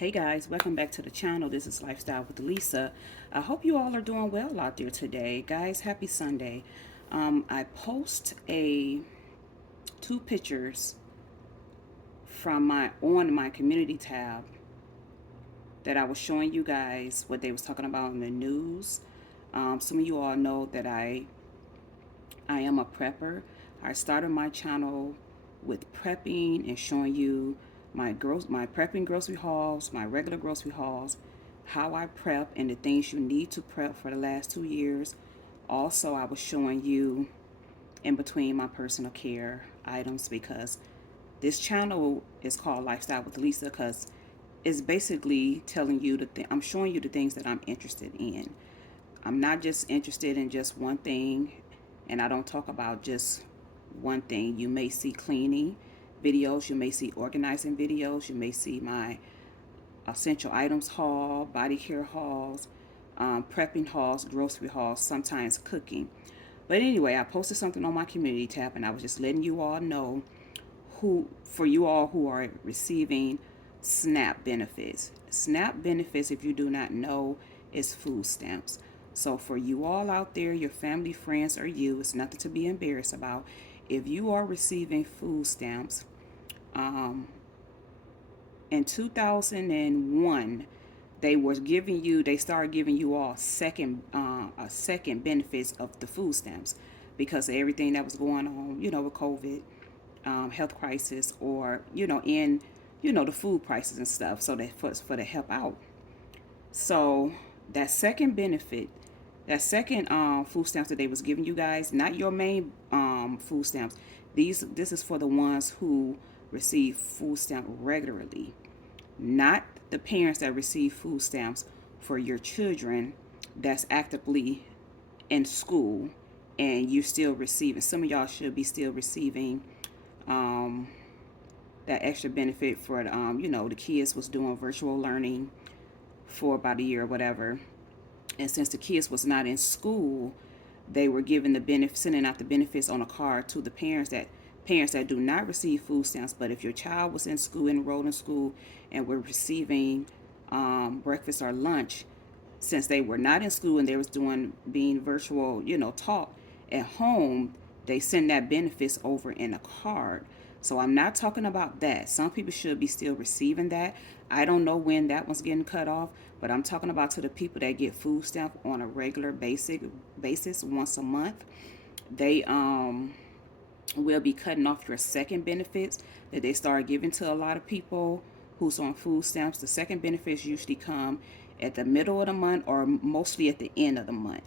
Hey guys, welcome back to the channel. This is Lifestyle with Lisa. I hope you all are doing well out there today. Guys, happy Sunday. I post two pictures from my community tab that I was showing you guys what they was talking about in the news. Some of you all know that I am a prepper. I started my channel with prepping and showing you my prepping grocery hauls, my regular grocery hauls, how I prep and the things you need to prep for the last 2 years. Also, I was showing you in between my personal care items because this channel is called Lifestyle with Lisa because it's basically telling you I'm showing you the things that I'm interested in. I'm not just interested in just one thing, and I don't talk about just one thing. You may see cleaning videos, you may see organizing videos, you may see my essential items haul, body care hauls, prepping hauls, grocery hauls, sometimes cooking. But anyway, I posted something on my community tab, and I was just letting you all know for you all who are receiving SNAP benefits. SNAP benefits, if you do not know, is food stamps. So for you all out there, your family, friends, or you, it's nothing to be embarrassed about. If you are receiving food stamps, um, in 2001, they started giving you all a second benefits of the food stamps because of everything that was going on, with COVID, health crisis, or in the food prices and stuff. So that for the help out. So that second benefit, that second food stamps that they was giving you guys, not your main food stamps. This is for the ones who receive food stamp regularly, not the parents that receive food stamps for your children that's actively in school and you're still receiving. Some of y'all should be still receiving um, that extra benefit for the kids was doing virtual learning for about a year or whatever. And since the kids was not in school, they were giving sending out the benefits on a card to the parents that do not receive food stamps. But if your child was in school, enrolled in school, and were receiving breakfast or lunch, since they were not in school and they was being virtual, taught at home, they send that benefits over in a card. So I'm not talking about that. Some people should be still receiving that. I don't know when that one's getting cut off, but I'm talking about to the people that get food stamp on a regular basis once a month. They will be cutting off your second benefits that they start giving to a lot of people who's on food stamps. The second benefits usually come at the middle of the month or mostly at the end of the month.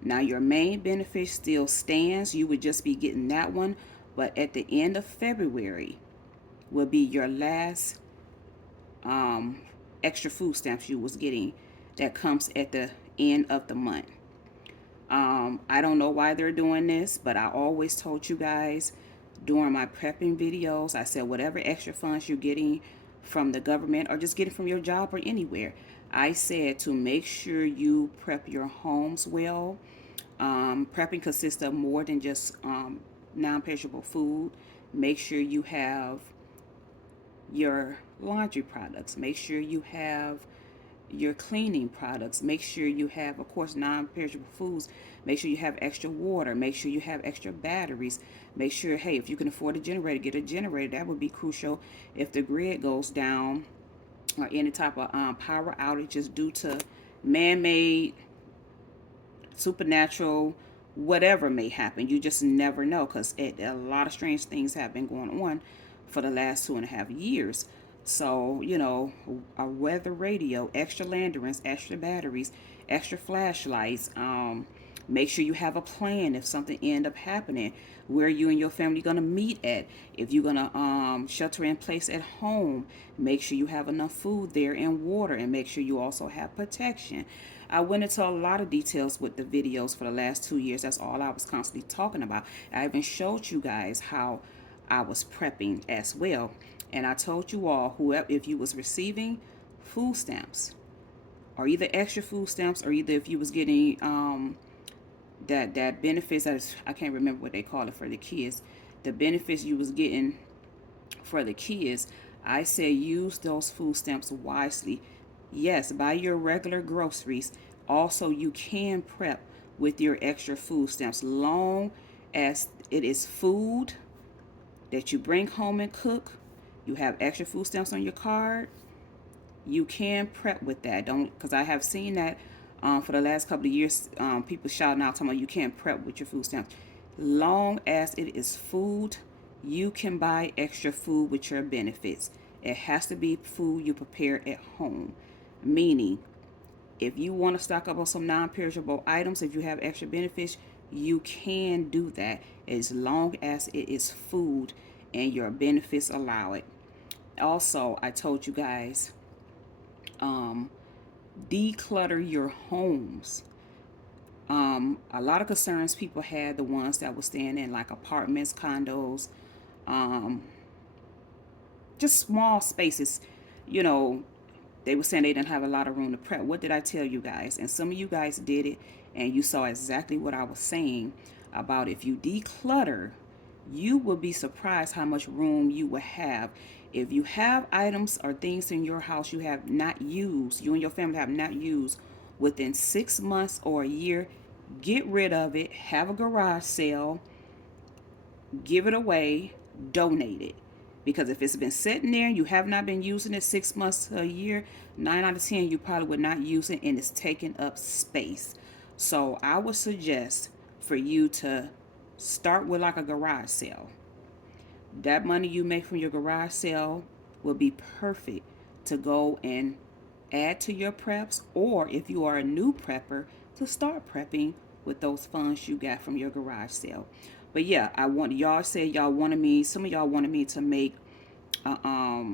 Now your main benefit still stands. You would just be getting that one, but at the end of February will be your last um, extra food stamps you was getting that comes at the end of the month. I don't know why they're doing this, but I always told you guys during my prepping videos, I said whatever extra funds you're getting from the government or just getting from your job or anywhere, I said to make sure you prep your homes well. Prepping consists of more than just non-perishable food. Make sure you have your laundry products. Make sure you have your cleaning products. Make sure you have, of course, non-perishable foods. Make sure you have extra water. Make sure you have extra batteries. Make sure, hey, if you can afford a generator, get a generator. That would be crucial if the grid goes down or any type of power outages due to man-made, supernatural, whatever may happen. You just never know because a lot of strange things have been going on for the last 2.5 years. So, a weather radio, extra lanterns, extra batteries, extra flashlights. Make sure you have a plan if something end up happening. Where you and your family gonna meet at? If you're gonna shelter in place at home, make sure you have enough food there and water, and make sure you also have protection. I went into a lot of details with the videos for the last 2 years. That's all I was constantly talking about. I even showed you guys how I was prepping as well. And I told you all, whoever, if you was receiving food stamps, or either extra food stamps, or either if you was getting that benefits, I can't remember what they call it for the kids, the benefits you was getting for the kids, I say use those food stamps wisely. Yes, buy your regular groceries. Also, you can prep with your extra food stamps long as it is food that you bring home and cook. You have extra food stamps on your card. You can prep with that. Don't, because I have seen that for the last couple of years, people shouting out talking about you can't prep with your food stamps. Long as it is food, you can buy extra food with your benefits. It has to be food you prepare at home. Meaning, if you want to stock up on some non-perishable items, if you have extra benefits, you can do that as long as it is food and your benefits allow it. Also, I told you guys, um, declutter your homes. A lot of concerns people had, the ones that were staying in like apartments, condos, um, just small spaces, you know, they were saying they didn't have a lot of room to prep. What did I tell you guys? And some of you guys did it, and you saw exactly what I was saying about if you declutter, you will be surprised how much room you will have. If you have items or things in your house you have not used, you and your family have not used within 6 months or a year, get rid of it, have a garage sale, give it away, donate it. Because if it's been sitting there, you have not been using it 6 months to a year, 9 out of 10, you probably would not use it and it's taking up space. So I would suggest for you to start with like a garage sale. That money you make from your garage sale will be perfect to go and add to your preps, or if you are a new prepper, to start prepping with those funds you got from your garage sale. But yeah, I want y'all said y'all wanted me, some of y'all wanted me to make a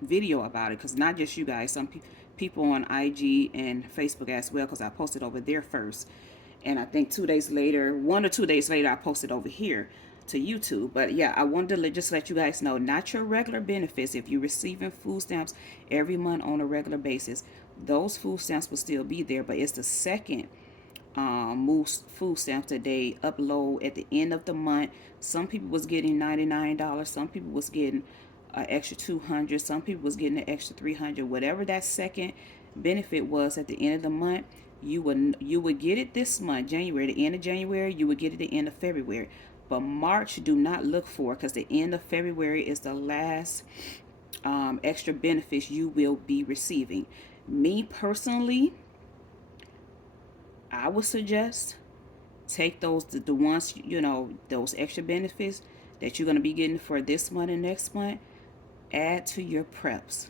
video about it, because not just you guys, some people on IG and Facebook as well, because I posted over there first, and I think 2 days later, 1 or 2 days later, I posted over here to YouTube. But yeah, I wanted to just let you guys know, not your regular benefits. If you're receiving food stamps every month on a regular basis, those food stamps will still be there, but it's the second most food stamps that they upload at the end of the month. Some people was getting $99. Some people was getting an extra 200. Some people was getting an extra 300. Whatever that second benefit was at the end of the month, you would get it this month, January, the end of January. You would get it the end of February. But March, do not look for, because the end of February is the last extra benefits you will be receiving. Me personally, I would suggest take those the ones, those extra benefits that you're going to be getting for this month and next month, add to your preps.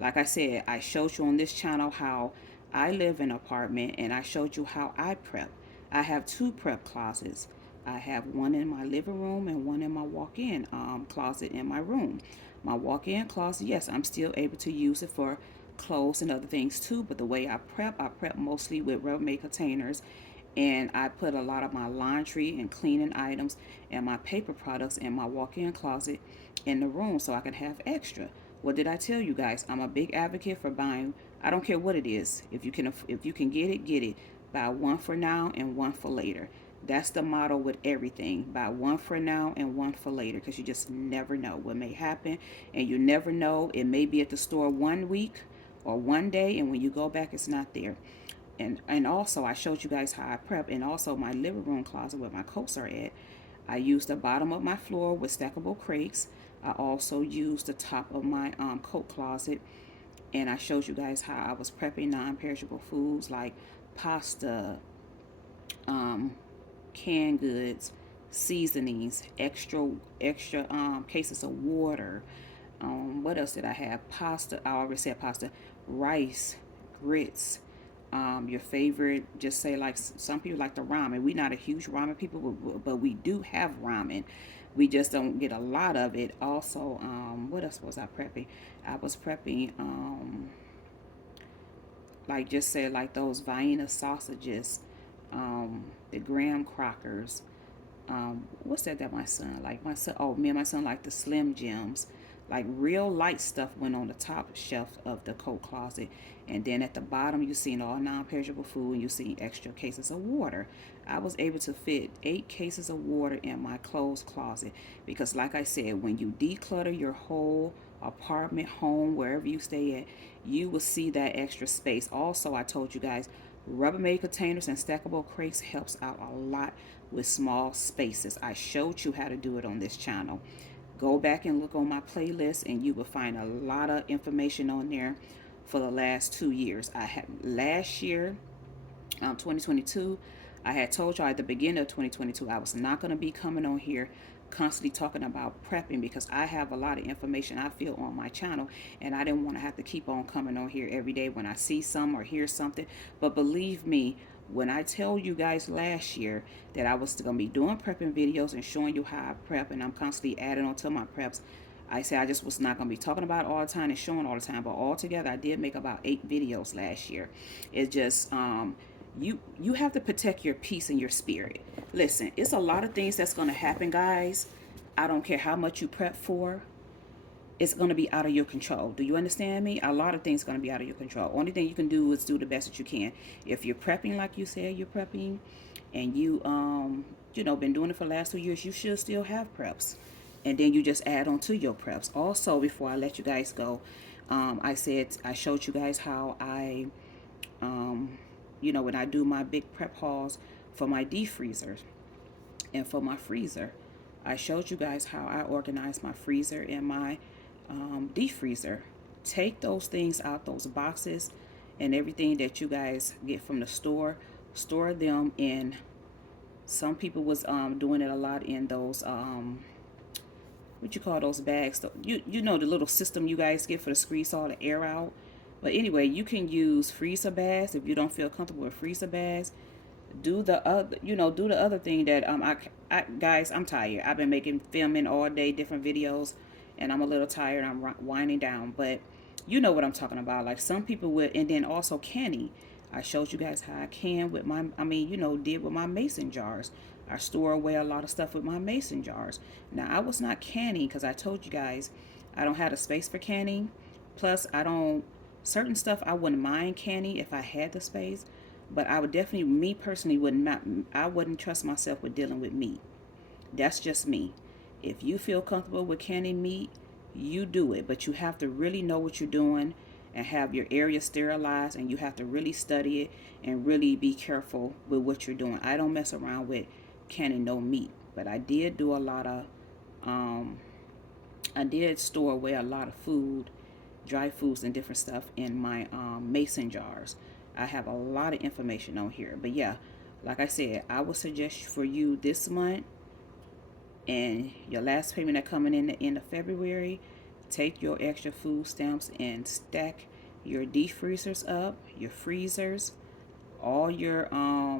Like I said, I showed you on this channel how I live in an apartment, and I showed you how I prep. I have two prep closets. I have one in my living room and one in my walk-in closet in my room. My walk-in closet, yes, I'm still able to use it for clothes and other things too, but the way I prep mostly with Rubbermaid containers, and I put a lot of my laundry and cleaning items and my paper products in my walk-in closet in the room so I can have extra. What did I tell you guys? I'm a big advocate for buying. I don't care what it is. If you can get it, get it. Buy one for now and one for later. That's the motto with everything. Buy one for now and one for later, because you just never know what may happen, and you never know, it may be at the store one week or one day, and when you go back it's not there. And also, I showed you guys how I prep, and also my living room closet where my coats are at. I use the bottom of my floor with stackable crates. I also use the top of my coat closet, and I showed you guys how I was prepping non-perishable foods like pasta, um, canned goods, seasonings, extra cases of water. What else did I have? Pasta. I already said pasta. Rice, grits. Your favorite, just say, like some people like the ramen. We're not a huge ramen people, but we do have ramen. We just don't get a lot of it. Also, what else was I prepping? I was prepping, like just say, like those Vienna sausages, the graham crackers, what's that my son like? My son, oh, me and my son like the Slim Jims. Like real light stuff went on the top shelf of the coat closet, and then at the bottom you seen all non-perishable food, and you seen extra cases of water. I was able to fit 8 cases of water in my clothes closet, because like I said, when you declutter your whole apartment, home, wherever you stay at, you will see that extra space. Also, I told you guys, Rubbermaid containers and stackable crates helps out a lot with small spaces. I showed you how to do it on this channel. Go back and look on my playlist and you will find a lot of information on there for the last 2 years. I had last year, 2022, I had told y'all at the beginning of 2022 I was not going to be coming on here constantly talking about prepping because I have a lot of information I feel on my channel, and I didn't want to have to keep on coming on here every day when I see some or hear something. But believe me, when I tell you guys last year that I was going to be doing prepping videos and showing you how I prep, and I'm constantly adding on to my preps, I said I just was not going to be talking about it all the time and showing all the time. But altogether, I did make about 8 videos last year. It just you have to protect your peace and your spirit. Listen, it's a lot of things that's going to happen, guys. I don't care how much you prep for. It's going to be out of your control. Do you understand me? A lot of things are going to be out of your control. Only thing you can do is do the best that you can. If you're prepping like you said you're prepping, and you been doing it for the last 2 years, you should still have preps. And then you just add on to your preps. Also, before I let you guys go, I showed you guys how when I do my big prep hauls for my deep freezers and for my freezer, I showed you guys how I organize my freezer and my deep freezer. Take those things out, those boxes and everything that you guys get from the store, store them in. Some people was doing it a lot in those what you call those bags. You know the little system you guys get for the squeeze all the air out. But anyway, you can use freezer bags if you don't feel comfortable with freezer bags. Do the other thing that guys, I'm tired. I've been filming all day, different videos, and I'm a little tired. I'm winding down, but you know what I'm talking about. Like some people would, and then also canning. I showed you guys how I can with my, did with my mason jars. I store away a lot of stuff with my mason jars. Now I was not canning because I told you guys I don't have the space for canning. Plus, I don't certain stuff I wouldn't mind canning if I had the space, but I would definitely, me personally, would not. I wouldn't trust myself with dealing with meat. That's just me. If you feel comfortable with canning meat, you do it, but you have to really know what you're doing and have your area sterilized, and you have to really study it and really be careful with what you're doing. I don't mess around with canning no meat, but I did do a lot of I did store away a lot of food, dry foods and different stuff in my mason jars. I have a lot of information on here, but yeah, like I said, I would suggest for you this month and your last payment that coming in the end of February, take your extra food stamps and stack your deep freezers up, your freezers, all your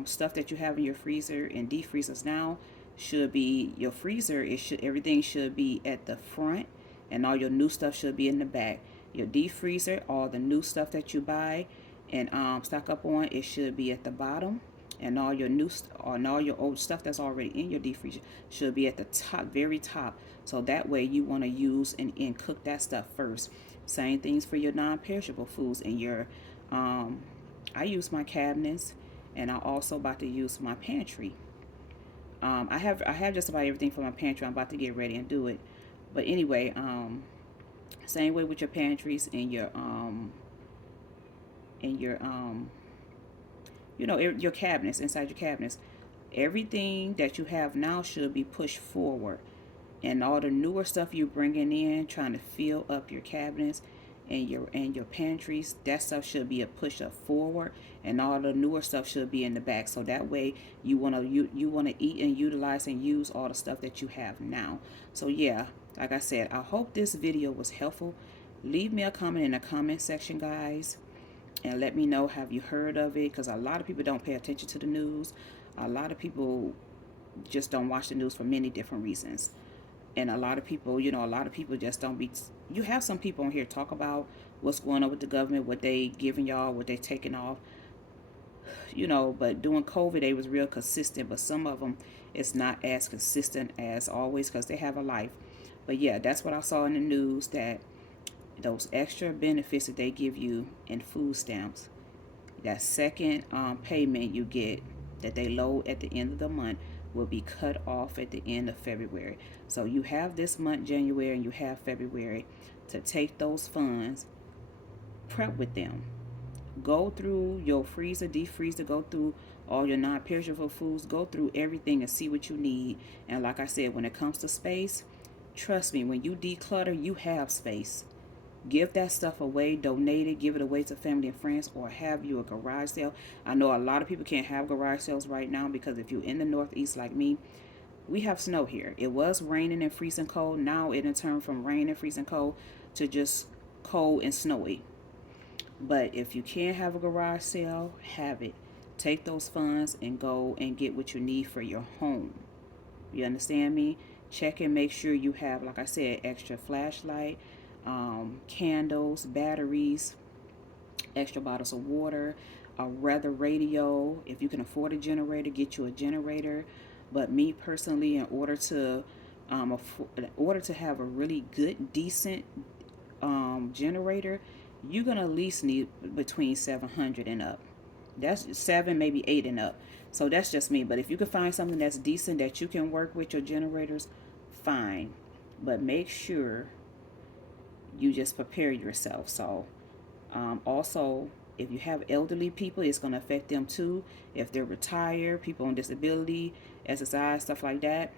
stuff that you have in your freezer and deep freezers now should be your freezer. Everything should be at the front, and all your new stuff should be in the back. Your deep freezer, all the new stuff that you buy and stock up on, it should be at the bottom, and all your and all your old stuff that's already in your deep freezer should be at the top, very top. So that way you want to use and cook that stuff first. Same things for your non-perishable foods and your I use my cabinets, and I'm also about to use my pantry. I have just about everything for my pantry. I'm about to get ready and do it. But anyway, same way with your pantries and your your cabinets, inside your cabinets. Everything that you have now should be pushed forward, and all the newer stuff you're bringing in, trying to fill up your cabinets and your pantries, that stuff should be a push up forward, and all the newer stuff should be in the back. So that way you want to eat and utilize and use all the stuff that you have now. So yeah, like I said, I hope this video was helpful. Leave me a comment in the comment section, guys, and let me know, have you heard of it? Because a lot of people don't pay attention to the news. A lot of people just don't watch the news for many different reasons. And a lot of people, just don't be. You have some people on here talk about what's going on with the government, what they giving y'all, what they taking off, but during COVID, they was real consistent, but some of them, it's not as consistent as always because they have a life. But yeah, that's what I saw in the news, that those extra benefits that they give you in food stamps, that second payment you get that they load at the end of the month will be cut off at the end of February. So you have this month, January, and you have February to take those funds, prep with them. Go through your freezer, deep freezer, go through all your non-perishable foods, go through everything and see what you need. And like I said, when it comes to space, trust me, when you declutter, you have space. Give that stuff away, donate it, give it away to family and friends, or have you a garage sale. I know a lot of people can't have garage sales right now because if you're in the Northeast like me, we have snow here. It was raining and freezing cold. Now it turned from rain and freezing cold to just cold and snowy. But if you can't have a garage sale, have it. Take those funds and go and get what you need for your home. You understand me? Check and make sure you have, like I said, extra flashlight, candles, batteries, extra bottles of water, a weather radio. If you can afford a generator, get you a generator. But me personally, in order to have a really good, decent generator, you're gonna at least need between 700 and up. That's seven, maybe eight and up. So that's just me. But if you can find something that's decent that you can work with your generators, fine. But make sure you just prepare yourself. So also, if you have elderly people, it's going to affect them too. If they're retired, people on disability, SSI, stuff like that.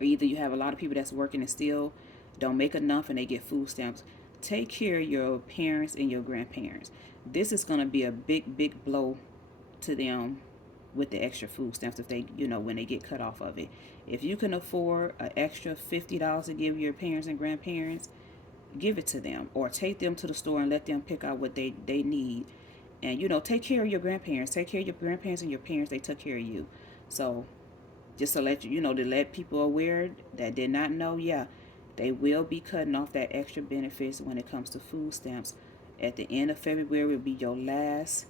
Or either you have a lot of people that's working and still don't make enough and they get food stamps. Take care of your parents and your grandparents. This is going to be a big, big blow to them with the extra food stamps if they, when they get cut off of it. If you can afford an extra $50 to give your parents and grandparents, give it to them, or take them to the store and let them pick out what they need. And take care of your grandparents. Take care of your grandparents and your parents. They took care of you. So just to let to let people aware that did not know, yeah, they will be cutting off that extra benefits when it comes to food stamps. At the end of February will be your last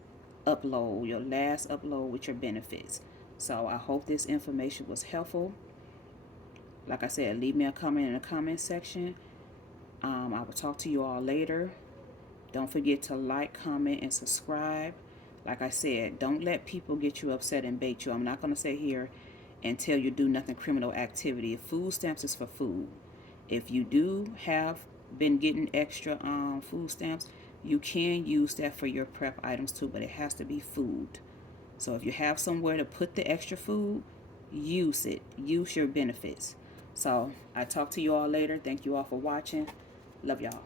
upload with your benefits. So I hope this information was helpful. Like I said, leave me a comment in the comment section. I will talk to you all later. Don't forget to like, comment, and subscribe. Like I said, don't let people get you upset and bait you. I'm not going to sit here and tell you do nothing criminal activity. Food stamps is for food. If you do have been getting extra food stamps, you can use that for your prep items too, but it has to be food. So if you have somewhere to put the extra food, use it. Use your benefits. So I talk to you all later. Thank you all for watching. Love y'all.